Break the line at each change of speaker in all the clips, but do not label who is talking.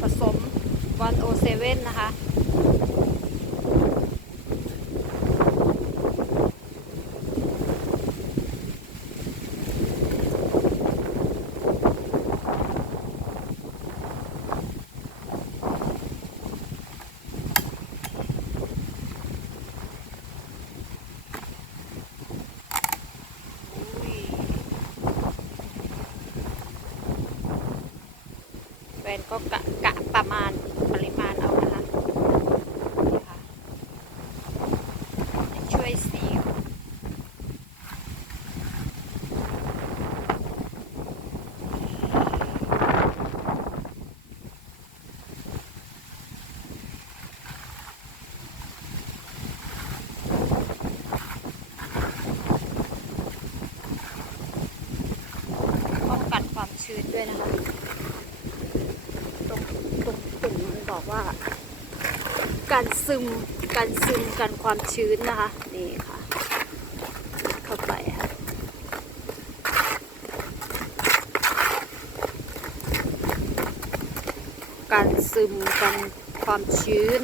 ผสมวันโอเซเว่นนะคะ แฟ นก็กะกะประมาณปริมาณเอานะคะช่วยซีลป้องกันความชื้นด้วยนะคะ ตรงตรงตุ่มมัน บอกว่า การซึมการซึมกันความชื้นนะคะ นี่ค่ะเข้าไปค่ะการซึมกันความชื้น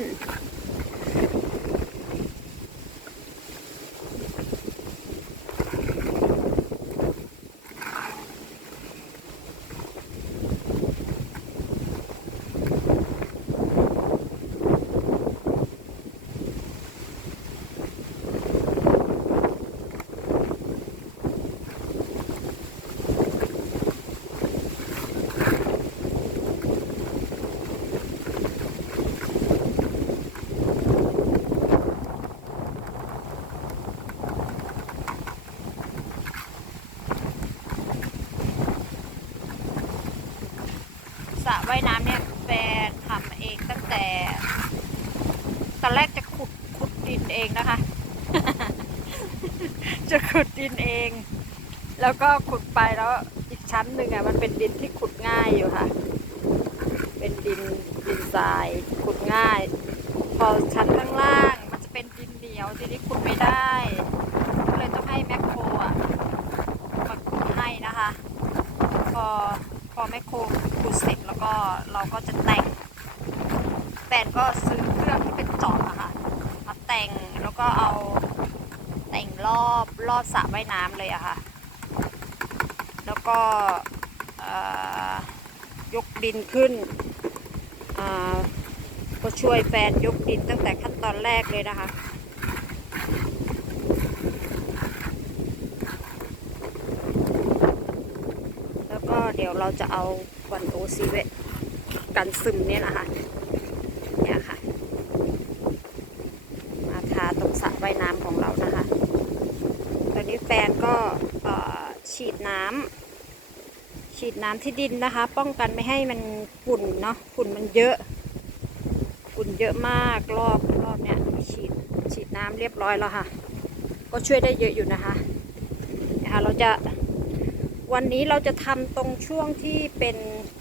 สระว่ายน้ำเนี่ยแฟนทำเองตั้ง แต่ตอนแรกจะขุดขุดดินเองนะคะ จะขุดดินเอง แล้วก็ขุดไปแล้วอีกชั้นหนึ่งอะมันเป็นดินที่ขุดง่ายอยู่ค่ะ เป็นดินดินทรายขุดง่าย พอชั้นข้างล่างมันจะเป็นดินเหนียวทีนี้ขุดไม่ได้ก็เลยต้องให้แมคโครอะมาขุดให้นะคะ พอพอแมคโครขุดเสร็จแล้วก็เราก็จะแต่ง นก็ซื้อเครื่องที่เป็นจอบอะค่ะมาแต่งแล้วก็เอาแต่งรอบรอบสระว่ายน้ำเลยอะค่ะ แล้วก็ยกดินขึ้นก็ช่วยแฟนยกดินตั้งแต่ขั้นตอนแรกเลยนะคะแล้วก็เดี๋ยวเราจะเอาวันโอซีเวกันซึมเนี่ยนะคะ เนี่ยค่ะ มาทาตรงสระว่ายน้ำของเรานะคะ ตอนนี้แฟนก็เอ่อฉีดน้ำ ฉีดน้ำที่ดินนะคะ ป้องกันไม่ให้มันฝุ่นเนาะฝุ่นมันเยอะฝุ่นเยอะมากรอบรอบเนี้ยฉีดฉีดน้ำเรียบร้อยแล้วค่ะ ก็ช่วยได้เยอะอยู่นะคะนะคะเราจะวันนี้เราจะทำตรงช่วงที่เป็น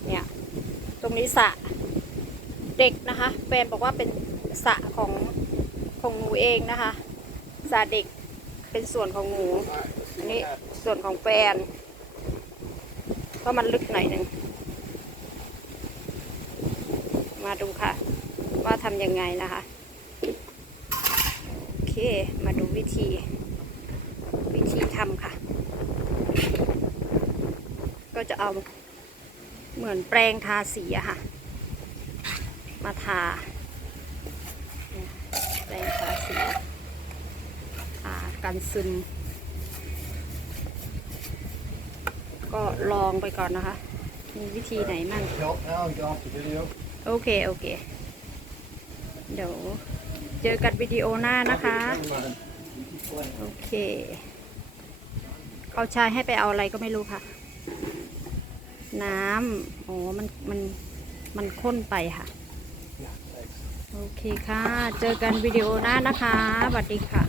เนี่ยตรงนี้สะเด็กนะคะแฟนบอกว่าเป็นสะของของหนูเองนะคะสะเด็กเป็นส่วนของหนูอันนี้ส่วนของแฟน เพราะมันลึกหน่อยหนึ่ง มาดูค่ะ ว่าทำยังไงนะคะ โอเค มาดูวิธี วิธีทำค่ะ ก็จะเอาเหมือนแปรงทาสีอะค่ะ มาทาแปรงทาสีทากันซึม ก็ลองไปก่อนนะคะ มีวิธีไหนมั่ง
Help now and get off the video.
โอเค โอเค เดี๋ยวเจอกันวิดีโอหน้านะคะ โอเค เขาชายให้ไปเอาอะไรก็ไม่รู้ค่ะ น้ำโอ้มันมันมันข้นไปค่ะ
Yeah, thanks.
โอเคค่ะ เจอกันวิดีโอหน้านะคะสวัสดีค่ะ